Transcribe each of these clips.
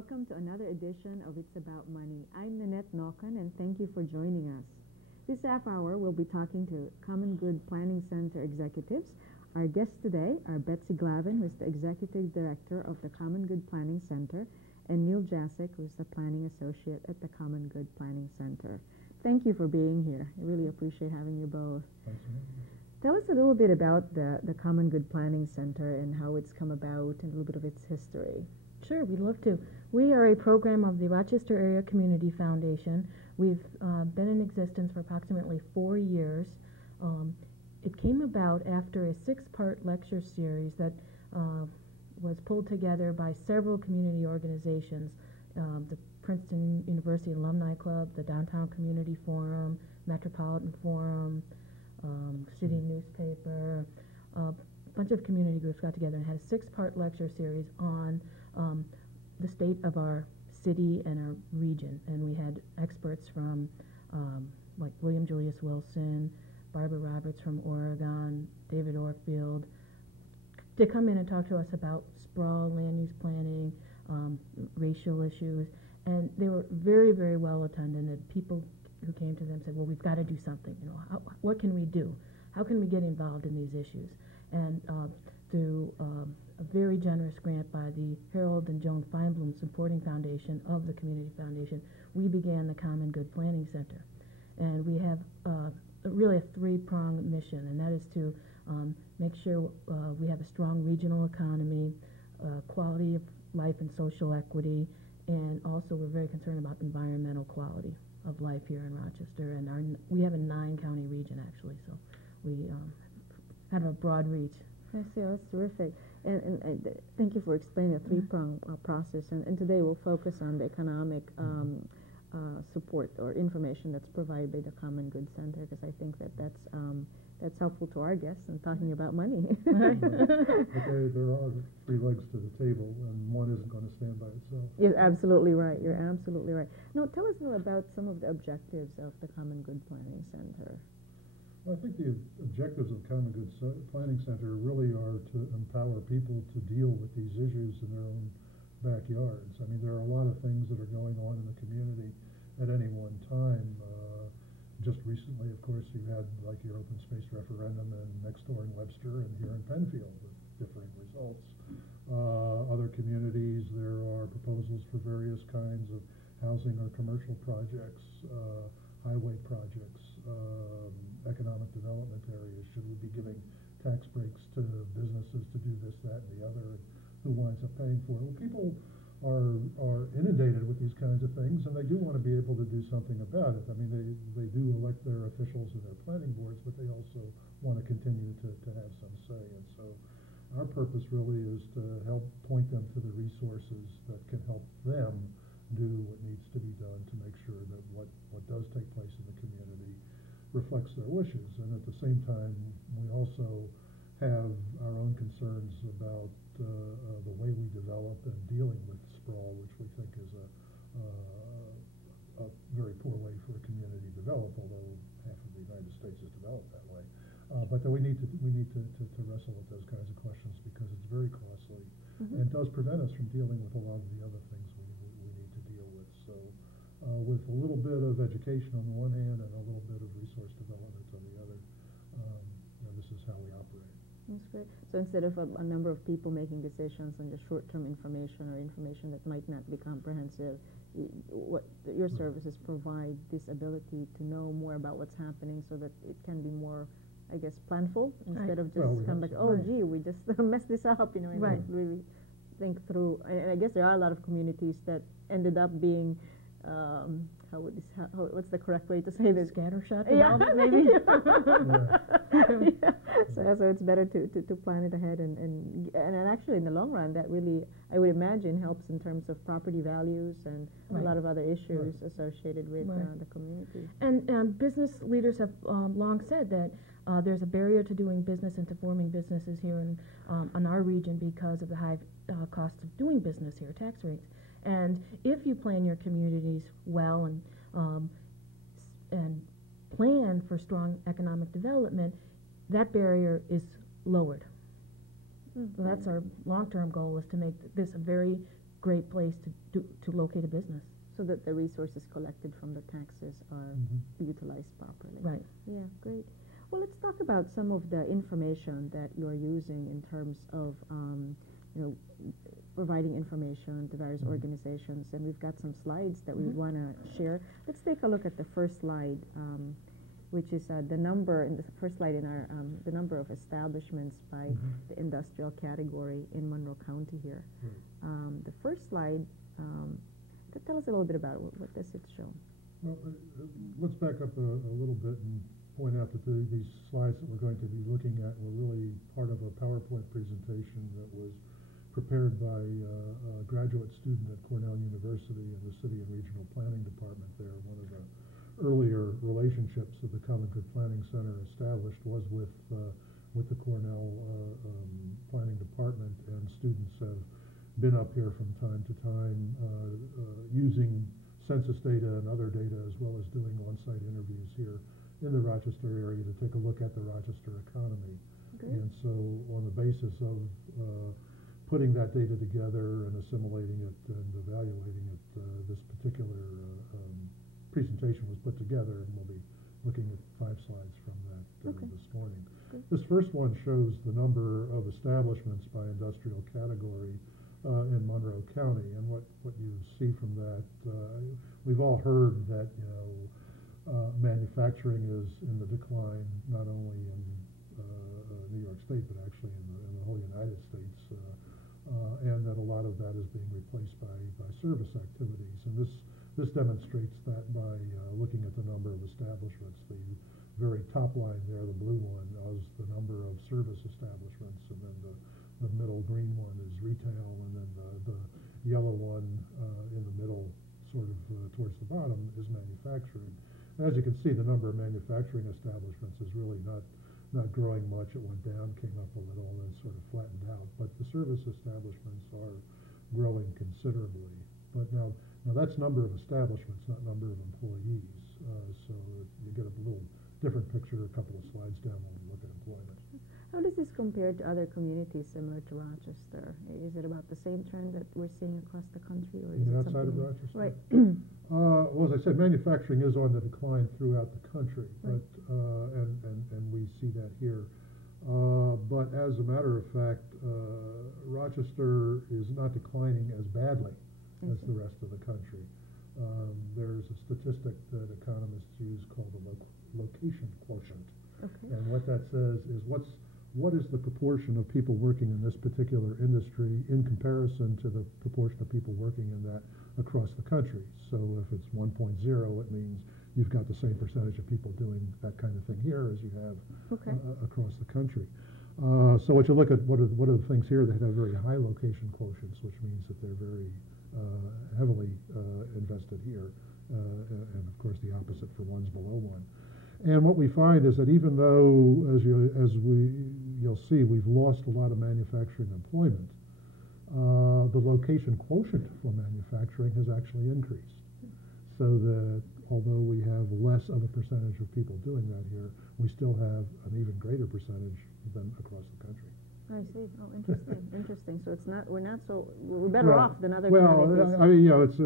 welcome to another edition of It's About Money. I'm Nanette Nokan, and thank you for joining us. This half hour, we'll be talking to Common Good Planning Center executives. Our guests today are Betsy Glavin, who is the Executive Director of the Common Good Planning Center, and Neil Jasic, who is the Planning Associate at the Common Good Planning Center. Thank you for being here. I really appreciate having you both. Thanks for having me. Tell us a little bit about the Common Good Planning Center and how it's come about and a little bit of its history. Sure, we'd love to. We are a program of the Rochester Area Community Foundation. We've been in existence for approximately 4 years. It came about after a 6-part lecture series that was pulled together by several community organizations, the Princeton University Alumni Club, the Downtown Community Forum, Metropolitan Forum, City Newspaper. A bunch of community groups got together and had a 6-part lecture series on the state of our city and our region. And we had experts from like William Julius Wilson, Barbara Roberts from Oregon, David Orfield, to come in and talk to us about sprawl, land use planning, racial issues. And they were very, very well attended. And people who came to them said, well, we've got to do something. You know, what can we do? How can we get involved in these issues? And through a very generous grant by the Harold and Joan Feinblum Supporting Foundation of the Community Foundation, we began the Common Good Planning Center. And we have really a 3-pronged mission, and that is to make sure we have a strong regional economy, quality of life and social equity, and also we're very concerned about environmental quality of life here in Rochester. And we have a 9-county region, actually, so we have a broad reach. I see. That's terrific. And thank you for explaining the 3-prong process. And today we'll focus on the economic support or information that's provided by the Common Good Center, because I think that's helpful to our guests in talking about money. But there are 3 legs to the table, and one isn't going to stand by itself. You're absolutely right. You're absolutely right. Now, tell us more about some of the objectives of the Common Good Planning Center. Well, I think the objectives of the Common Good Planning Center really are to empower people to deal with these issues in their own backyards. I mean, there are a lot of things that are going on in the community at any one time. Just recently, of course, you had like your open space referendum and next door in Webster and here in Penfield with differing results. Other communities, there are proposals for various kinds of housing or commercial projects, highway projects, economic development areas. Should we be giving tax breaks to businesses to do this, that, and the other? And who winds up paying for it? Well, people are inundated with these kinds of things, and they do want to be able to do something about it. I mean, they do elect their officials and their planning boards, but they also want to continue to have some say. And so our purpose really is to help point them to the resources that can help them do what needs to be done to make sure that what does take place in the community reflects their wishes. And at the same time, we also have our own concerns about the way we develop and dealing with sprawl, which we think is a very poor way for a community to develop, although half of the United States is developed that way. But that we need to wrestle with those kinds of questions, because it's very costly and does prevent us from dealing with a lot of the other things we need to deal with. So with a little bit of education on the one hand and a little bit of resource development on the other, this is how we operate. That's great. So instead of a number of people making decisions on just short-term information or information that might not be comprehensive, what your services provide this ability to know more about what's happening so that it can be more, I guess, planful, instead of just kind of like, oh, gee, we just messed this up, you know, and not really think through. And I guess there are a lot of communities that ended up being what's the correct way to say this? Scattershot, maybe. So it's better to plan it ahead, and actually in the long run, that really, I would imagine, helps in terms of property values and a lot of other issues associated with the community. And business leaders have long said that there's a barrier to doing business and to forming businesses here in our region because of the high cost of doing business here, tax rates. And if you plan your communities well and plan for strong economic development, that barrier is lowered. So that's our long-term goal, is to make this a very great place to locate a business. So that the resources collected from the taxes are utilized properly. Right. Yeah, great. Well, let's talk about some of the information that you are using in terms of, you know, providing information to various organizations. And we've got some slides that we want to share. Let's take a look at the first slide, which is the number, in the first slide in our, the number of establishments by the industrial category in Monroe County here. The first slide, tell us a little bit about it. What does it show? Well, let's back up a little bit and point out that these slides that we're going to be looking at were really part of a PowerPoint presentation that was prepared by a graduate student at Cornell University in the City and Regional Planning Department there. One of the earlier relationships that the Common Good Planning Center established was with the Cornell Planning Department, and students have been up here from time to time using census data and other data, as well as doing on-site interviews here in the Rochester area to take a look at the Rochester economy. And so on the basis of putting that data together and assimilating it and evaluating it, this particular presentation was put together, and we'll be looking at 5 slides from that this morning. This first one shows the number of establishments by industrial category in Monroe County, and what you see from that, we've all heard that, you know, manufacturing is in the decline, not only in New York State, but actually in the whole United States, and that a lot of that is being replaced by service activities. And this demonstrates that by looking at the number of establishments. The very top line there, the blue one, is the number of service establishments, and then the middle green one is retail, and then the yellow one in the middle, sort of towards the bottom, is manufacturing. As you can see, the number of manufacturing establishments is really not growing much. It went down, came up a little, and then sort of flattened out. But the service establishments are growing considerably. But now that's number of establishments, not number of employees. So you get a little different picture a couple of slides down when we look at employment. How does this compare to other communities similar to Rochester? Is it about the same trend that we're seeing across the country, or is it outside of Rochester? Right. Well, as I said, manufacturing is on the decline throughout the country, but and we see that here. But as a matter of fact, Rochester is not declining as badly as the rest of the country. There's a statistic that economists use called the location quotient, and what that says is what is the proportion of people working in this particular industry in comparison to the proportion of people working in that across the country. So if it's 1.0, it means you've got the same percentage of people doing that kind of thing here as you have across the country. So what you look at, what are the things here that have very high location quotients, which means that they're very heavily invested here, and of course the opposite for ones below 1. And what we find is that even though, you'll see, we've lost a lot of manufacturing employment, the location quotient for manufacturing has actually increased. So that although we have less of a percentage of people doing that here, we still have an even greater percentage than across the country. I see. Oh, interesting. Interesting. So we're better off than other communities. I mean, you know, it's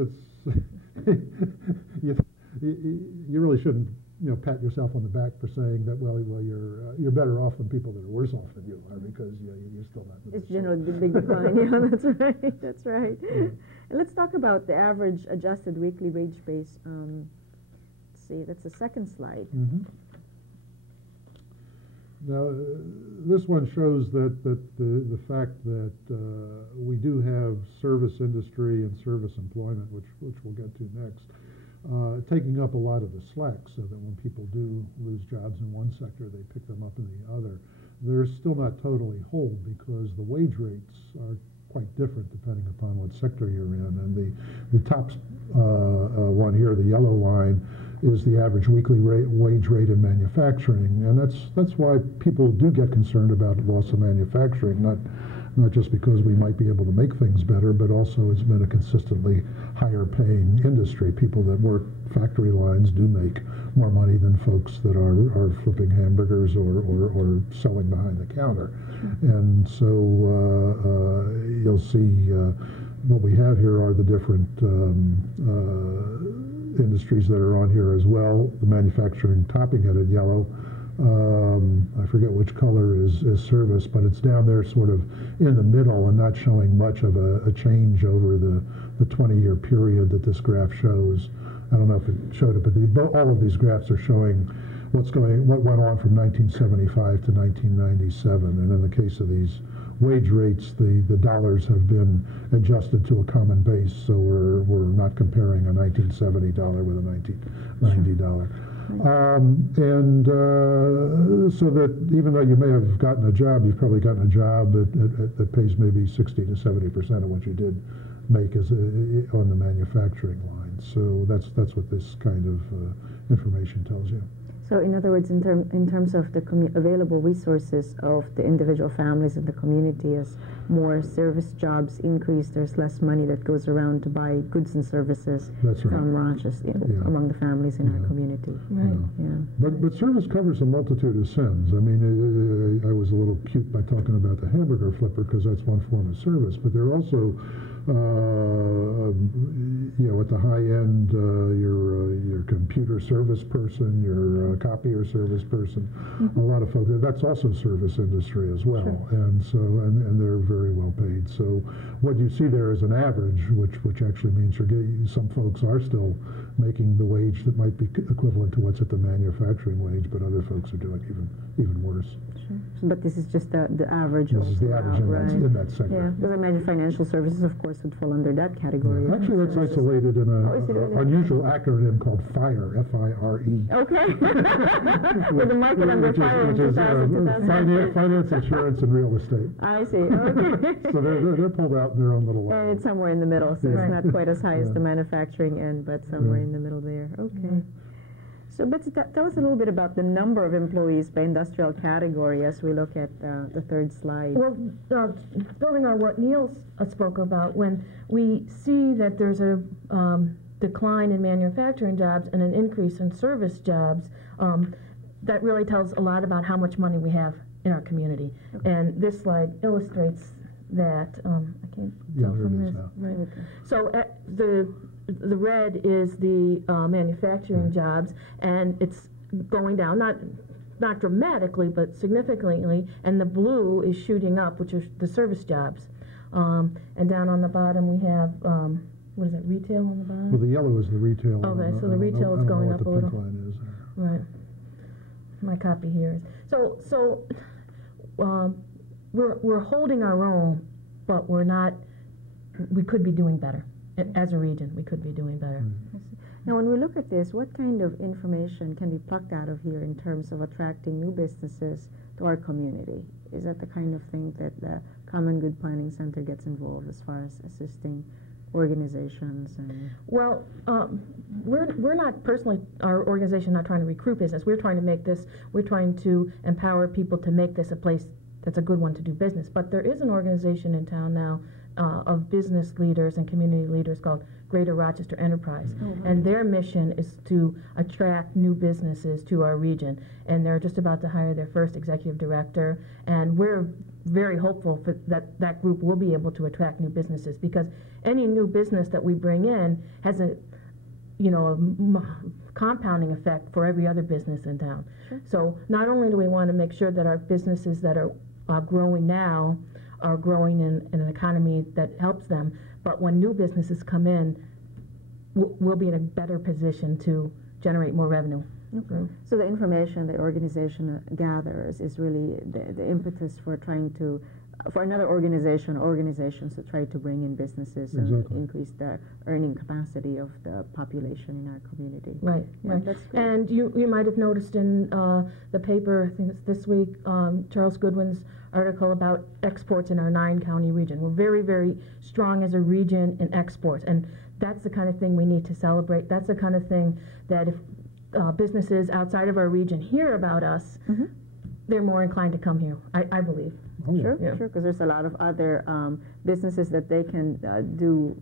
you really shouldn't, you know, pat yourself on the back for saying that, well, you're better off than people that are worse off than you are, because you're still not. It's generally the big decline. Yeah, that's right. That's right. And let's talk about the average adjusted weekly wage base. Let's see, that's the second slide. Now, this one shows that the fact that we do have service industry and service employment, which we'll get to next, taking up a lot of the slack, so that when people do lose jobs in one sector, they pick them up in the other. They're still not totally whole, because the wage rates are quite different depending upon what sector you're in. And the top one here, the yellow line, is the average weekly wage rate in manufacturing, and that's why people do get concerned about loss of manufacturing, not just because we might be able to make things better, but also it's been a consistently higher paying industry. People that work factory lines do make more money than folks that are flipping hamburgers or selling behind the counter. And so you'll see what we have here are the different industries that are on here as well. The manufacturing topping it in yellow. I forget which color is service, but it's down there sort of in the middle and not showing much of a change over the 20-year period that this graph shows. I don't know if it showed it, but all of these graphs are showing what went on from 1975 to 1997. And in the case of these wage rates, the dollars have been adjusted to a common base, so we're not comparing a $1970 with a $1990. So that even though you may have gotten a job, you've probably gotten a job that pays maybe 60 to 70% of what you did make as on the manufacturing line. So that's what this kind of information tells you. So in other words, in terms of the available resources of the individual families in the community, as more service jobs increase, there's less money that goes around to buy goods and services from Rochester, among the families in our community. Right. Yeah. But service covers a multitude of sins. I mean, I was a little cute by talking about the hamburger flipper because that's one form of service, but there are also at the high end, your computer service person, your copier service person, a lot of folks. That's also service industry as well, and and they're very well paid. So what you see there is an average, which actually means some folks are still making the wage that might be equivalent to what's at the manufacturing wage, but other folks are doing even worse. Sure. But this is just the average. This is the average in that sector. Yeah, because I imagine financial services, of course, would fall under that category. Yeah. Actually, that's isolated in an unusual acronym called FIRE, F-I-R-E. Okay. With the market under fire in 2000. Finance, insurance, and real estate. I see. Okay. So they're pulled out in their own little line. And it's somewhere in the middle, so it's not quite as high as the manufacturing end, but somewhere in the middle there. Okay. So Betsy, tell us a little bit about the number of employees by industrial category as we look at the third slide. Well, building on what Neil spoke about, when we see that there's a decline in manufacturing jobs and an increase in service jobs, that really tells a lot about how much money we have in our community. Okay. And this slide illustrates that. I can't tell from this. Right. Okay. So the red is the manufacturing jobs, and it's going down, not dramatically, but significantly, and the blue is shooting up, which are the service jobs. And down on the bottom we have, what is that, retail on the bottom? Well, the yellow is the retail. Okay, so the retail is going up a little. I don't know what the pink line is there. Right. My copy here. So we're holding our own, but we could be doing better. As a region, we could be doing better. Now, when we look at this, what kind of information can be plucked out of here in terms of attracting new businesses to our community? Is that the kind of thing that the Common Good Planning Center gets involved as far as assisting organizations? And well, we're not personally, our organization, not trying to recruit business. We're trying to empower people to make this a place that's a good one to do business. But there is an organization in town now of business leaders and community leaders called Greater Rochester Enterprise. Oh, right. And their mission is to attract new businesses to our region. And they're just about to hire their first executive director. And we're very hopeful for that group will be able to attract new businesses, because any new business that we bring in has a compounding effect for every other business in town. Sure. So not only do we want to make sure that our businesses that are growing now are growing in an economy that helps them, but when new businesses come in, we'll be in a better position to generate more revenue. Okay. So the information the organization gathers is really the impetus for trying to, for another organization or organizations to try to bring in businesses and increase the earning capacity of the population in our community. Right, right. That's great. And you might have noticed in the paper, I think it's this week, Charles Goodwin's article about exports in our 9-county region. We're very, very strong as a region in exports, and that's the kind of thing we need to celebrate. That's the kind of thing that if businesses outside of our region hear about us, they're more inclined to come here, I believe. Oh, sure, yeah. Sure, because there's a lot of other businesses that they can do,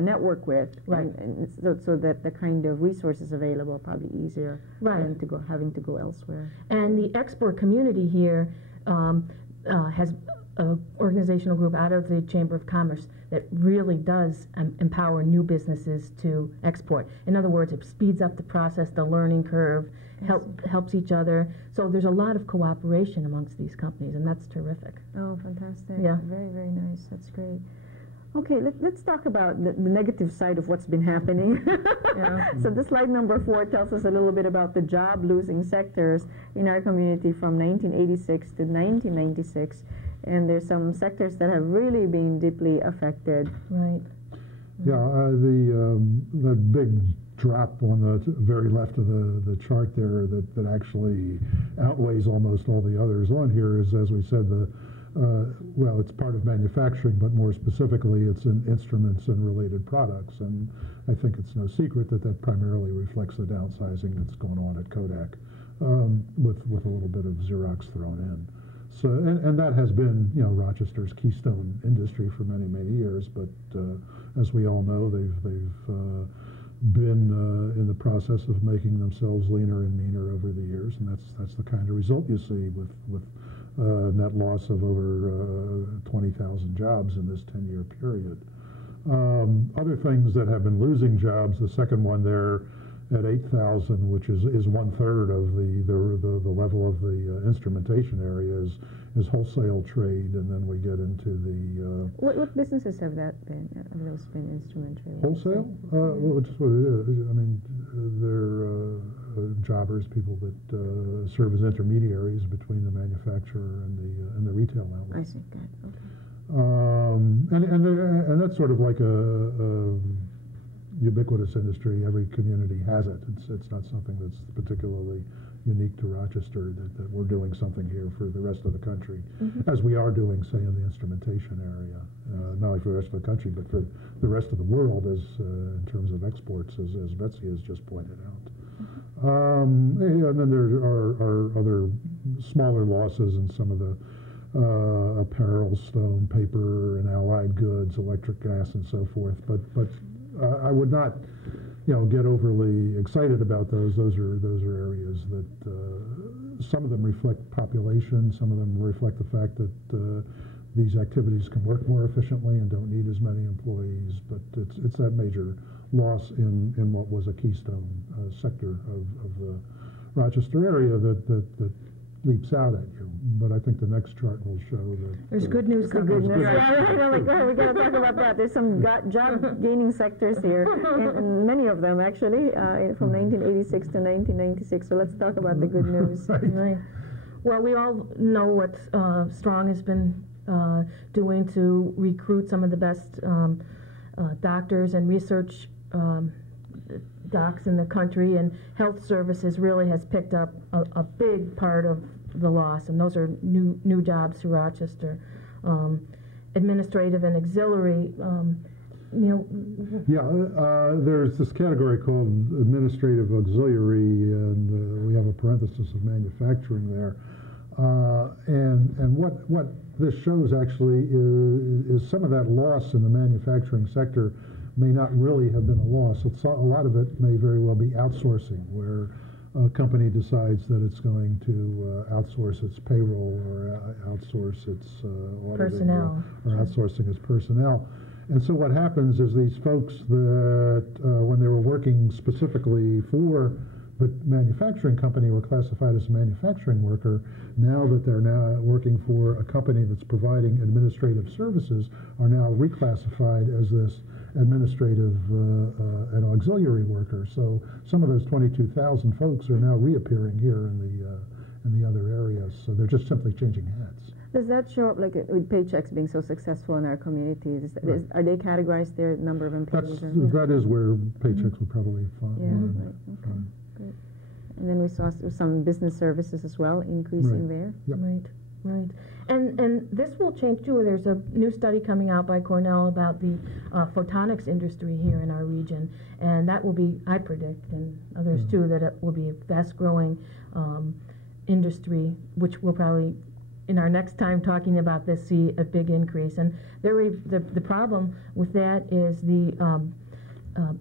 network with, right? And so that the kind of resources available are probably easier than having to go elsewhere. And the export community here has organizational group out of the Chamber of Commerce that really does empower new businesses to export. In other words, it speeds up the process, the learning curve, helps each other. So there's a lot of cooperation amongst these companies, and that's terrific. Oh, fantastic. Yeah. Very, very nice. That's great. Okay, let's talk about the negative side of what's been happening. Yeah. So the slide number 4 tells us a little bit about the job-losing sectors in our community from 1986 to 1996. And there's some sectors that have really been deeply affected. Right. Yeah, the big drop on the very left of the chart there that actually outweighs almost all the others on here is, as we said, well, it's part of manufacturing, but more specifically, it's in instruments and related products. And I think it's no secret that primarily reflects the downsizing that's going on at Kodak, with a little bit of Xerox thrown in. So, and that has been, Rochester's keystone industry for many, many years. But as we all know, they've been in the process of making themselves leaner and meaner over the years, and that's the kind of result you see with net loss of over 20,000 jobs in this 10-year period. Other things that have been losing jobs, the second one there at 8,000, which is 1/3 of the level of the instrumentation area, is wholesale trade, and then we get into the what businesses have that been? Have those been instrument trade? Wholesale? Well, it's just what it is. I mean, they're jobbers, people that serve as intermediaries between the manufacturer and the retail outlet. I see. Good. Okay. And that's sort of like a ubiquitous industry. Every community has it. It's not something that's particularly unique to Rochester, that we're doing something here for the rest of the country, as we are doing, say, in the instrumentation area, not only for the rest of the country, but for the rest of the world, as in terms of exports, as Betsy has just pointed out. And then there are other smaller losses in some of the apparel, stone, paper, and allied goods, electric, gas, and so forth. But I would not, get overly excited about those. Those are areas that some of them reflect population, some of them reflect the fact that these activities can work more efficiently and don't need as many employees. But it's that major loss in what was a keystone sector of the Rochester area that leaps out at you. But I think the next chart will show that there's good news coming. Good news. Yeah, we got to talk about that. There's some job-gaining sectors here, and many of them actually from 1986 to 1996. So let's talk about the good news. Right. Well, we all know what Strong has been doing to recruit some of the best doctors and research docs in the country, and health services really has picked up a big part of the loss, and those are new jobs to Rochester. Administrative and auxiliary, there's this category called administrative auxiliary, and we have a parenthesis of manufacturing there. And what this shows actually is some of that loss in the manufacturing sector may not really have been a loss. A lot of it may very well be outsourcing, where a company decides that it's going to outsource its payroll or outsource its personnel, or outsourcing its personnel. And so what happens is these folks that when they were working specifically for the manufacturing company were classified as a manufacturing worker. Now that they're now working for a company that's providing administrative services, are now reclassified as this administrative and auxiliary worker. So some of those 22,000 folks are now reappearing here in the other areas. So they're just simply changing hats. Does that show up like with Paychecks being so successful in our community? Are they categorized their number of employees? That is where Paychecks would probably fall. Yeah, right. Okay, great. And then we saw some business services as well increasing there. Yep. Right. And this will change too. There's a new study coming out by Cornell about the photonics industry here in our region, and that will be, I predict, and others too, that it will be a fast-growing industry, which will probably, in our next time talking about this, see a big increase. And the problem with that is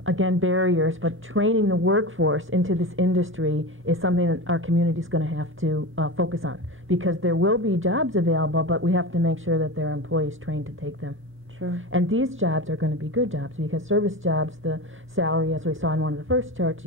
again, barriers, but training the workforce into this industry is something that our community is going to have to focus on, because there will be jobs available, but we have to make sure that there are employees trained to take them. Sure. And these jobs are going to be good jobs, because service jobs, the salary, as we saw in one of the first charts,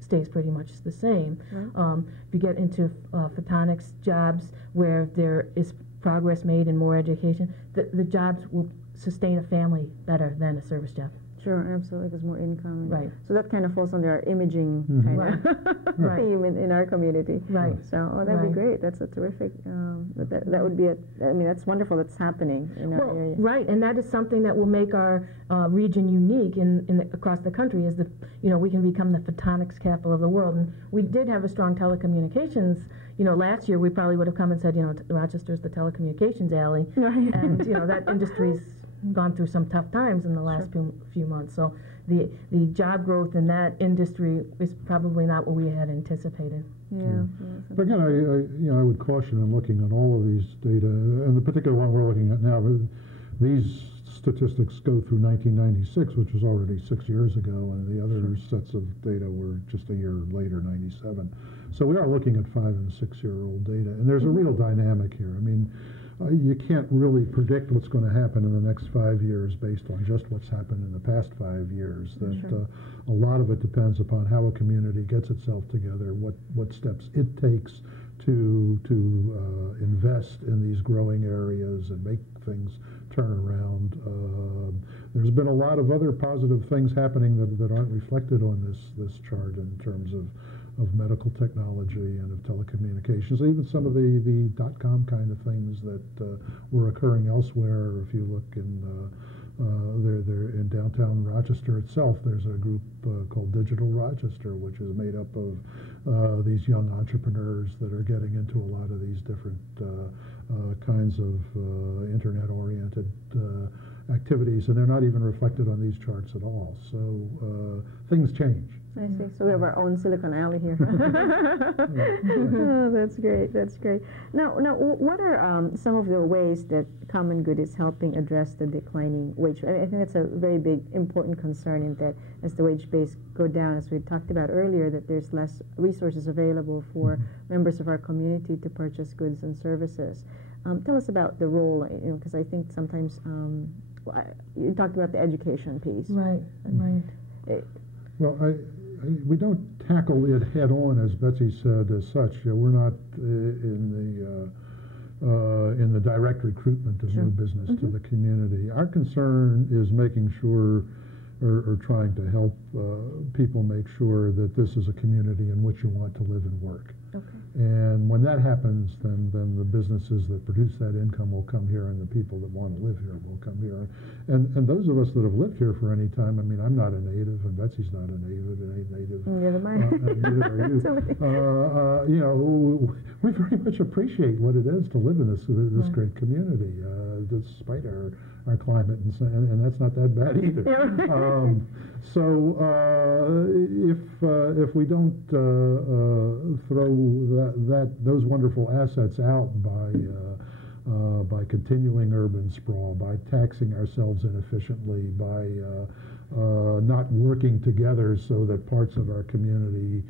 stays pretty much the same. Right. If you get into photonics jobs where there is progress made and more education, the jobs will sustain a family better than a service job. Sure, absolutely, because more income. Right. So that kind of falls under our imaging kind of Right. theme in our community. Right. So, that'd be great. That's a terrific, that would be that's wonderful that's happening in our area. Right, and that is something that will make our region unique across the country, is we can become the photonics capital of the world. And we did have a strong telecommunications. Last year we probably would have come and said, Rochester's the telecommunications alley. Right. And, that industry's gone through some tough times in the last few months. So the job growth in that industry is probably not what we had anticipated. Yeah. But again, I would caution in looking at all of these data, and the particular one we're looking at now, these statistics go through 1996, which was already 6 years ago, and the other sets of data were just a year later, 97. So we are looking at 5- and 6-year-old data, and there's a real dynamic here. I mean, you can't really predict what's going to happen in the next 5 years based on just what's happened in the past 5 years. That a lot of it depends upon how a community gets itself together, what steps it takes to invest in these growing areas and make things turn around. There's been a lot of other positive things happening that aren't reflected on this chart in terms of medical technology and of telecommunications, even some of the .com kind of things that were occurring elsewhere. If you look in there in downtown Rochester itself, there's a group called Digital Rochester, which is made up of these young entrepreneurs that are getting into a lot of these different kinds of internet-oriented activities, and they're not even reflected on these charts at all. So things change. I see. So we have our own Silicon Alley here. Oh, that's great. That's great. Now, what are some of the ways that Common Good is helping address the declining wage? I think that's a very big, important concern, in that as the wage base go down, as we talked about earlier, that there's less resources available for members of our community to purchase goods and services. Tell us about the role, because I think sometimes you talked about the education piece. Right. Well, we don't tackle it head on, as Betsy said, as such. We're not in the direct recruitment of new business to the community. Our concern is making sure, or trying to help people make sure that this is a community in which you want to live and work. Okay. And when that happens, then the businesses that produce that income will come here, and the people that want to live here will come here. And those of us that have lived here for any time, I mean, I'm not a native, and Betsy's not a native, Neither am I. Neither are you. We very much appreciate what it is to live in this great community, despite our climate, and that's not that bad either. So if we don't throw those wonderful assets out by continuing urban sprawl, by taxing ourselves inefficiently, by not working together so that parts of our community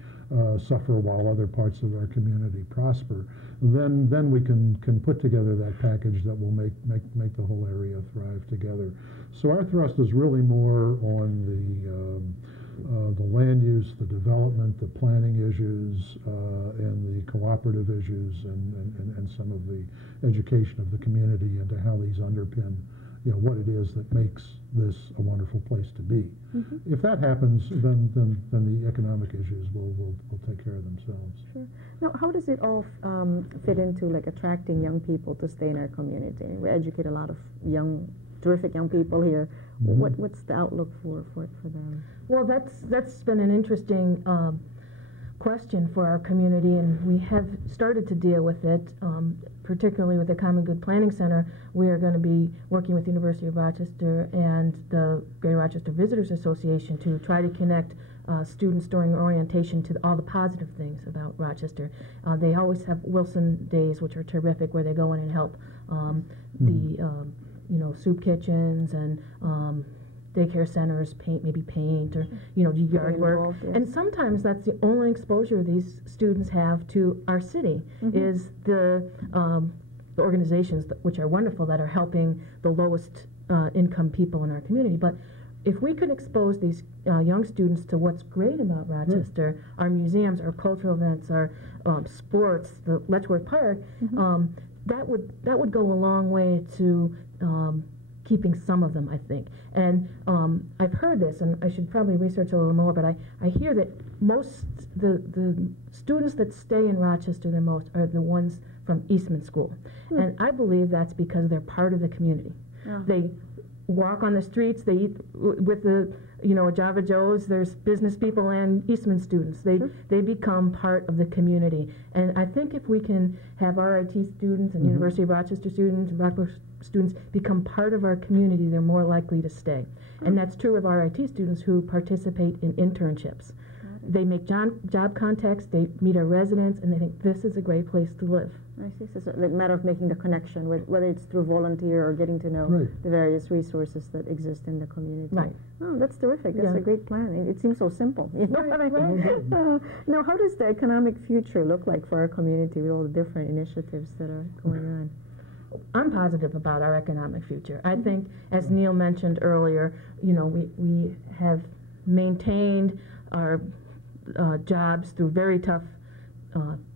suffer while other parts of our community prosper, then we can put together that package that will make the whole area thrive together. So our thrust is really more on the land use, the development, the planning issues, and the cooperative issues, and some of the education of the community into how these underpin what it is that makes this a wonderful place to be. If that happens, then the economic issues will take care of themselves. Sure. Now, how does it all fit into like attracting young people to stay in our community? We educate a lot of terrific young people here. What's the outlook for them? Well, that's been an interesting question for our community, and we have started to deal with it, particularly with the Common Good Planning Center. We are going to be working with the University of Rochester and the Greater Rochester Visitors Association to try to connect students during orientation to all the positive things about Rochester. They always have Wilson Days, which are terrific, where they go in and help the soup kitchens and daycare centers, maybe paint, or do yard work. Yes. And sometimes that's the only exposure these students have to our city, is the organizations which are wonderful, that are helping the lowest income people in our community. But if we could expose these young students to what's great about Rochester, our museums, our cultural events, our sports, the Letchworth Park, that would go a long way to keeping some of them, I think. And I've heard this, and I should probably research a little more, but I hear that most the students that stay in Rochester the most are the ones from Eastman School. And I believe that's because they're part of the community. They walk on the streets, they eat with the Java Joes, there's business people and Eastman students. They become part of the community. And I think if we can have RIT students and University of Rochester students and Rockville students become part of our community, they're more likely to stay. And that's true of RIT students who participate in internships. They make job contacts, they meet our residents, and they think this is a great place to live. I see. So it's a matter of making the connection, whether it's through volunteer or getting to know the various resources that exist in the community. Right. Oh, that's terrific. That's a great plan. It seems so simple. You know what I mean? Now, how does the economic future look like for our community with all the different initiatives that are going on? I'm positive about our economic future. I think, as Neil mentioned earlier, we have maintained our jobs through very tough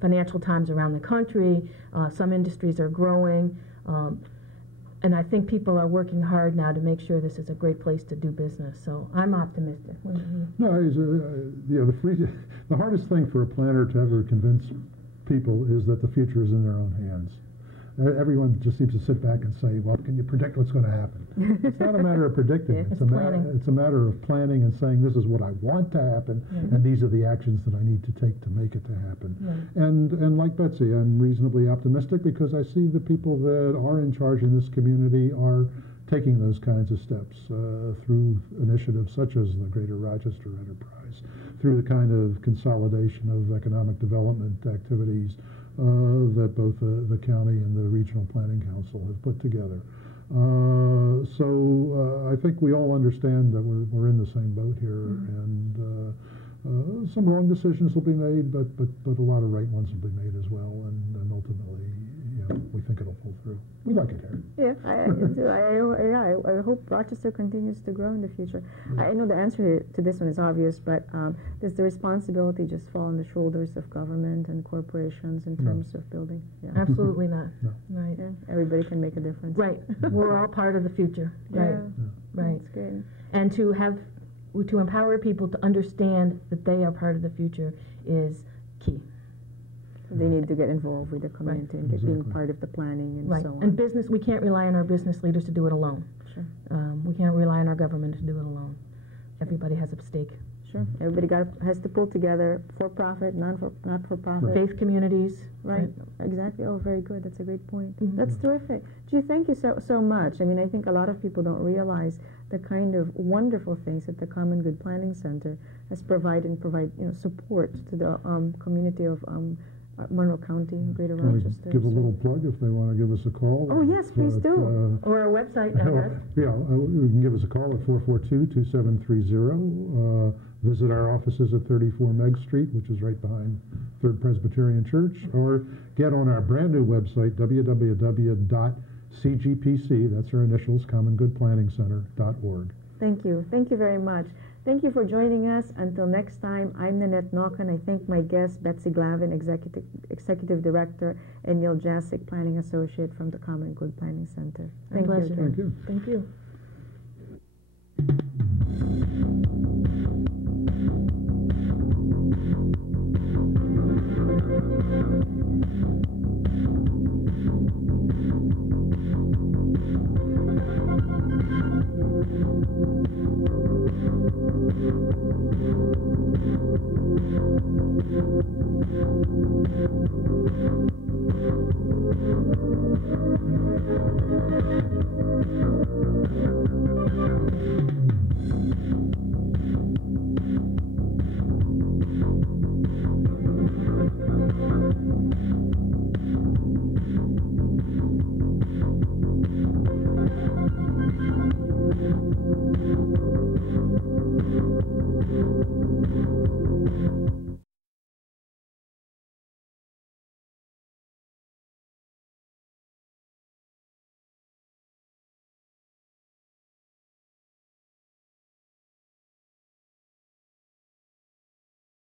financial times around the country. Some industries are growing, and I think people are working hard now to make sure this is a great place to do business. So I'm optimistic. No, the hardest thing for a planner to ever convince people is that the future is in their own hands. Everyone just seems to sit back and say, well, can you predict what's going to happen? It's not a matter of predicting. It's a matter of planning and saying, this is what I want to happen, and these are the actions that I need to take to make it to happen. And like Betsy, I'm reasonably optimistic because I see the people that are in charge in this community are taking those kinds of steps through initiatives such as the Greater Rochester Enterprise, through the kind of consolidation of economic development activities that both the county and the Regional Planning Council have put together. So I think we all understand that we're in the same boat here, and some wrong decisions will be made, but a lot of right ones will be made as well, and ultimately, we think it'll pull through. We like it here. Yeah, I hope Rochester continues to grow in the future. I know the answer to this one is obvious, but does the responsibility just fall on the shoulders of government and corporations in terms of building? Yeah. Absolutely not. No. Right. Yeah, everybody can make a difference. Right. We're all part of the future. Right. Right. That's great. And to empower people to understand that they are part of the future is key. They need to get involved with the community and being part of the planning and so on. And business, we can't rely on our business leaders to do it alone. Sure. We can't rely on our government to do it alone. Everybody has a stake. Sure. Everybody has to pull together, for-profit, not-for-profit. Faith communities. Right. Exactly. Oh, very good. That's a great point. That's terrific. Gee, thank you so much. I mean, I think a lot of people don't realize the kind of wonderful things that the Common Good Planning Center has provided support to the community of Monroe County, Greater Rochester. Give a little plug if they want to give us a call. Oh, yes, please do. Or our website, I guess. Yeah, you can give us a call at 442-2730. Visit our offices at 34 Meg Street, which is right behind Third Presbyterian Church, or get on our brand new website, www.cgpc, that's our initials, commongoodplanningcenter.org. Thank you. Thank you very much. Thank you for joining us. Until next time, I'm Nanette Naukan. I thank my guests, Betsy Glavin, Executive Director, and Neil Jasic, Planning Associate from the Common Good Planning Center. Thank you. Thank you. Thank you.